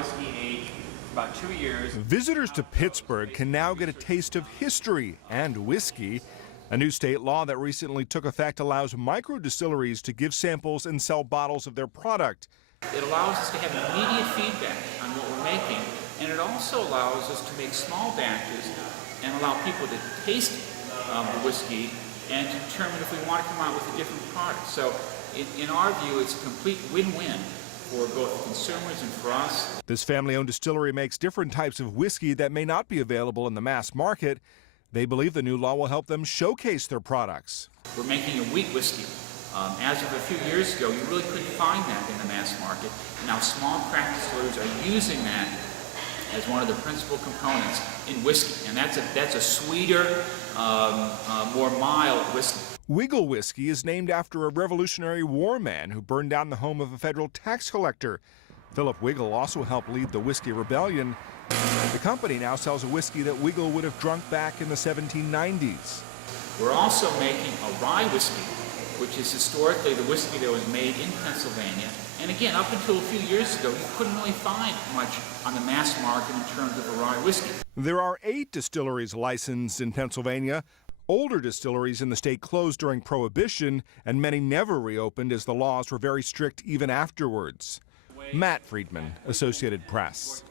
whiskey aged for about 2 years. Visitors to Pittsburgh can now get a taste of history and whiskey. A new state law that recently took effect allows micro-distilleries to give samples and sell bottles of their product. It allows us to have immediate feedback on what we're making, and it also allows us to make small batches and allow people to taste the whiskey and to determine if we want to come out with a different product. So in our view, it's a complete win-win for both the consumers and for us. This family-owned distillery makes different types of whiskey that may not be available in the mass market. They believe the new law will help them showcase their products. We're making a wheat whiskey. As of a few years ago, you really couldn't find that in the mass market. Now small craft distillers are using that as one of the principal components in whiskey, and that's a sweeter, more mild whiskey. Wigle whiskey is named after a Revolutionary War man who burned down the home of a federal tax collector. Philip Wigle also helped lead the Whiskey Rebellion. The company now sells a whiskey that Wigle would have drunk back in the 1790s. We're also making a rye whiskey, which is historically the whiskey that was made in Pennsylvania. And again, up until a few years ago, you couldn't really find much on the mass market in terms of a rye whiskey. There are 8 distilleries licensed in Pennsylvania. Older distilleries in the state closed during Prohibition, and many never reopened as the laws were very strict even afterwards. Matt Friedman, Associated Press.